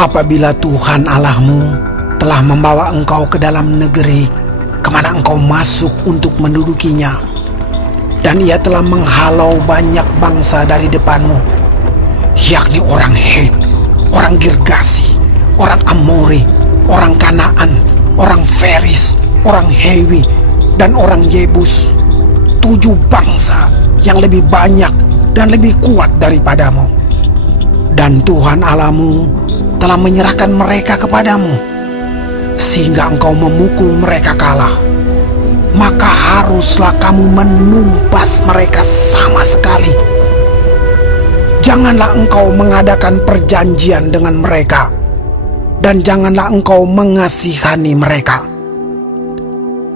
Apabila Tuhan Allahmu telah membawa engkau ke dalam negeri kemana engkau masuk untuk mendudukinya, dan ia telah menghalau banyak bangsa dari depanmu, yakni orang Het, orang Girgasi, orang Amori, orang Kanaan, orang Feris, orang Hewi, dan orang Yebus, 7 bangsa yang lebih banyak dan lebih kuat daripadamu. Dan Tuhan Allahmu telah menyerahkan mereka kepadamu, sehingga engkau memukul mereka kalah. Maka haruslah kamu menumpas mereka sama sekali. Janganlah engkau mengadakan perjanjian dengan mereka, dan janganlah engkau mengasihani mereka.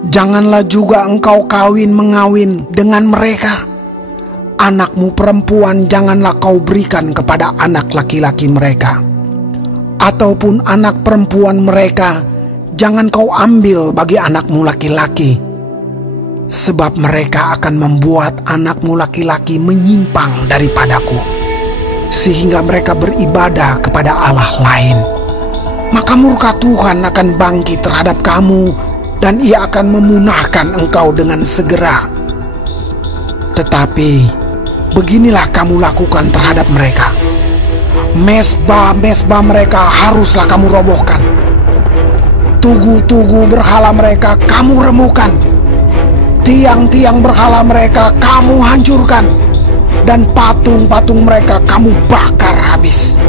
Janganlah juga engkau kawin-mengawin dengan mereka. Anakmu perempuan janganlah kau berikan kepada anak laki-laki mereka, ataupun anak perempuan mereka jangan kau ambil bagi anakmu laki-laki, sebab mereka akan membuat anakmu laki-laki menyimpang daripadaku, sehingga mereka beribadah kepada Allah lain. Maka murka Tuhan akan bangkit terhadap kamu, dan ia akan memunahkan engkau dengan segera. Tetapi beginilah kamu lakukan terhadap mereka: mesbah-mesbah mereka haruslah kamu robohkan, tugu-tugu berhala mereka kamu remukan, tiang-tiang berhala mereka kamu hancurkan, dan patung-patung mereka kamu bakar habis.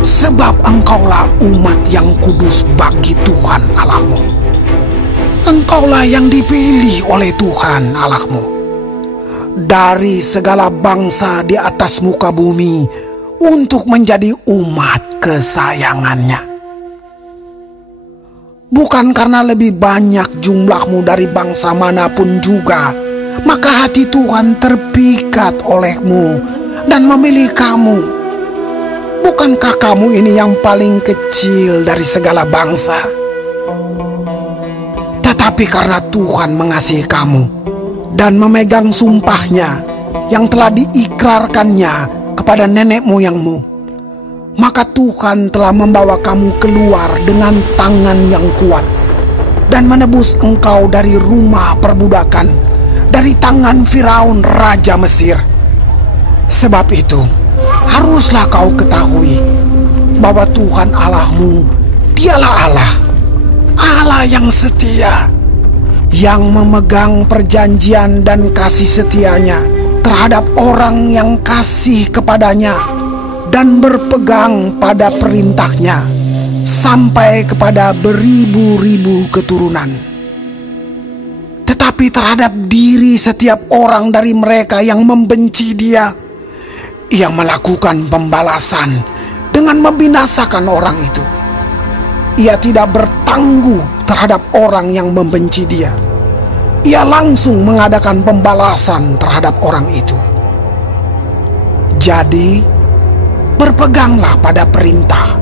Sebab engkaulah umat yang kudus bagi Tuhan Allahmu. Engkaulah yang dipilih oleh Tuhan Allahmu dari segala bangsa di atas muka bumi untuk menjadi umat kesayangannya. Bukan karena lebih banyak jumlahmu dari bangsa manapun juga, maka hati Tuhan terpikat olehmu dan memilih kamu. Bukankah kamu ini yang paling kecil dari segala bangsa? Tetapi karena Tuhan mengasihi kamu dan memegang sumpahnya yang telah diikrarkannya kepada nenek moyangmu, maka Tuhan telah membawa kamu keluar dengan tangan yang kuat dan menebus engkau dari rumah perbudakan, dari tangan Firaun raja Mesir. Sebab itu haruslah kau ketahui bahwa Tuhan Allahmu, dialah Allah, Allah yang setia, yang memegang perjanjian dan kasih setianya terhadap orang yang kasih kepadanya dan berpegang pada perintahnya sampai kepada beribu-ribu keturunan. Tetapi terhadap diri setiap orang dari mereka yang membenci Dia, Ia melakukan pembalasan dengan membinasakan orang itu. Ia tidak bertangguh terhadap orang yang membenci Dia. Ia langsung mengadakan pembalasan terhadap orang itu. Jadi, berpeganglah pada perintah,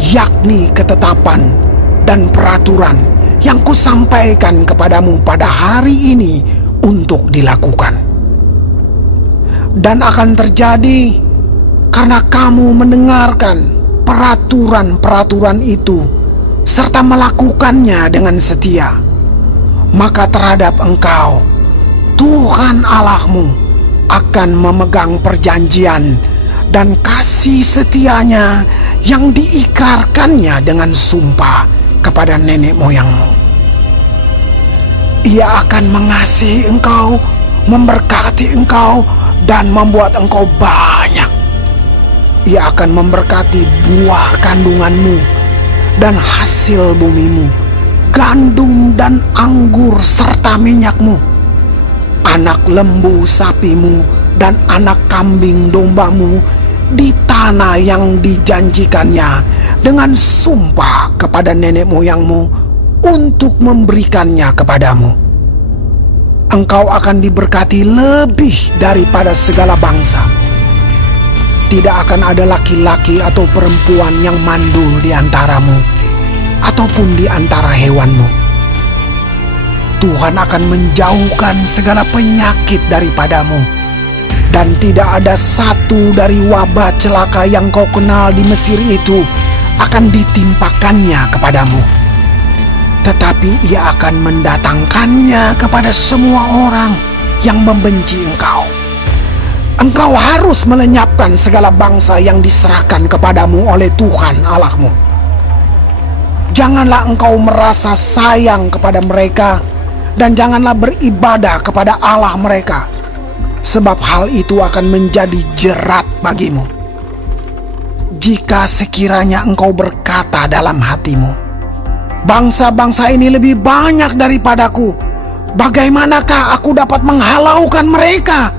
yakni ketetapan dan peraturan yang kusampaikan kepadamu pada hari ini untuk dilakukan. Dan akan terjadi karena kamu mendengarkan peraturan-peraturan itu serta melakukannya dengan setia, maka terhadap engkau Tuhan Allahmu akan memegang perjanjian dan kasih setianya yang diikrarkannya dengan sumpah kepada nenek moyangmu. Ia akan mengasihi engkau, memberkati engkau, dan membuat engkau banyak. Ia akan memberkati buah kandunganmu dan hasil bumimu, gandum dan anggur serta minyakmu, anak lembu sapimu dan anak kambing dombamu di tanah yang dijanjikannya dengan sumpah kepada nenek moyangmu untuk memberikannya kepadamu. Engkau akan diberkati lebih daripada segala bangsa. Tidak akan ada laki-laki atau perempuan yang mandul di antaramu, ataupun di antara hewanmu. Tuhan akan menjauhkan segala penyakit daripadamu, Dan tidak ada satu dari wabah celaka yang kau kenal di Mesir itu akan ditimpakannya kepadamu. Tetapi ia akan mendatangkannya kepada semua orang yang membenci engkau. Engkau harus melenyapkan segala bangsa yang diserahkan kepadamu oleh Tuhan Allahmu. Janganlah engkau merasa sayang kepada mereka, dan janganlah beribadah kepada Allah mereka, sebab hal itu akan menjadi jerat bagimu. Jika sekiranya engkau berkata dalam hatimu, bangsa-bangsa ini lebih banyak daripadaku, bagaimanakah aku dapat menghalaukan mereka?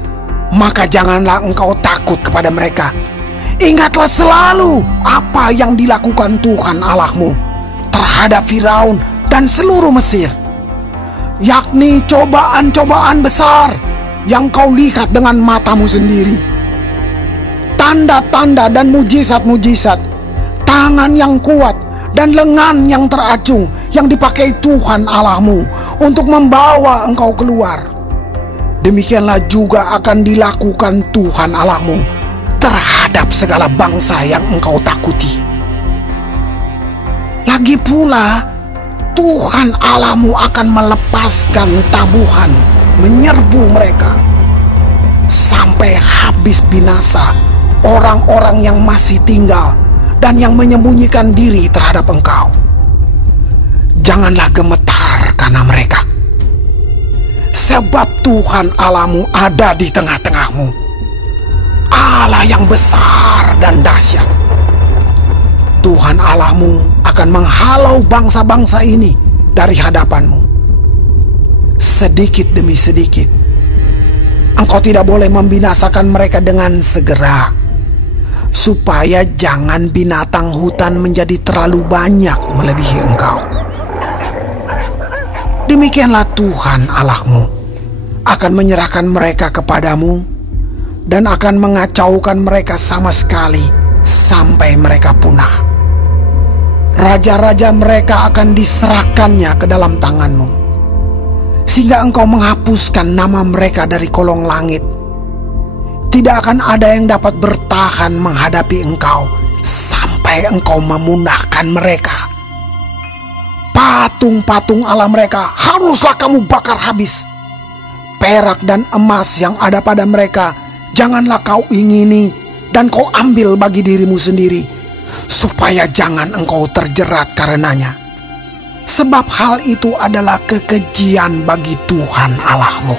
Maka janganlah engkau takut kepada mereka. Ingatlah selalu apa yang dilakukan Tuhan Allahmu terhadap Firaun dan seluruh Mesir, yakni cobaan-cobaan besar yang kau lihat dengan matamu sendiri. Tanda-tanda dan mujizat-mujizat, tangan yang kuat dan lengan yang teracung yang dipakai Tuhan Allahmu untuk membawa engkau keluar. Demikianlah juga akan dilakukan Tuhan Allahmu terhadap segala bangsa yang engkau takuti. Lagi pula, Tuhan Allahmu akan melepaskan tabuhan menyerbu mereka sampai habis binasa orang-orang yang masih tinggal dan yang menyembunyikan diri terhadap engkau. Janganlah gemetar karena mereka, sebab Tuhan Allahmu ada di tengah-tengahmu, Allah yang besar dan dahsyat. Tuhan Allahmu akan menghalau bangsa-bangsa ini dari hadapanmu. Sedikit demi sedikit, engkau tidak boleh membinasakan mereka dengan segera, supaya jangan binatang hutan menjadi terlalu banyak melebihi engkau. Demikianlah Tuhan Allahmu akan menyerahkan mereka kepadamu dan akan mengacaukan mereka sama sekali sampai mereka punah. Raja-raja mereka akan diserahkannya ke dalam tanganmu, sehingga engkau menghapuskan nama mereka dari kolong langit. Tidak akan ada yang dapat bertahan menghadapi engkau sampai engkau memunahkan mereka. Patung-patung Allah mereka haruslah kamu bakar habis. Perak dan emas yang ada pada mereka janganlah kau ingini dan kau ambil bagi dirimu sendiri, supaya jangan engkau terjerat karenanya. Sebab hal itu adalah kekejian bagi Tuhan Allahmu.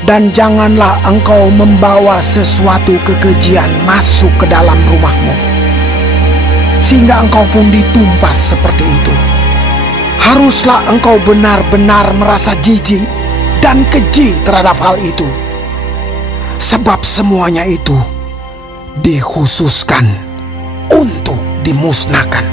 Dan janganlah engkau membawa sesuatu kekejian masuk ke dalam rumahmu, sehingga engkau pun ditumpas seperti itu. Haruslah engkau benar-benar merasa jijik dan keji terhadap hal itu, sebab semuanya itu dikhususkan untuk dimusnahkan.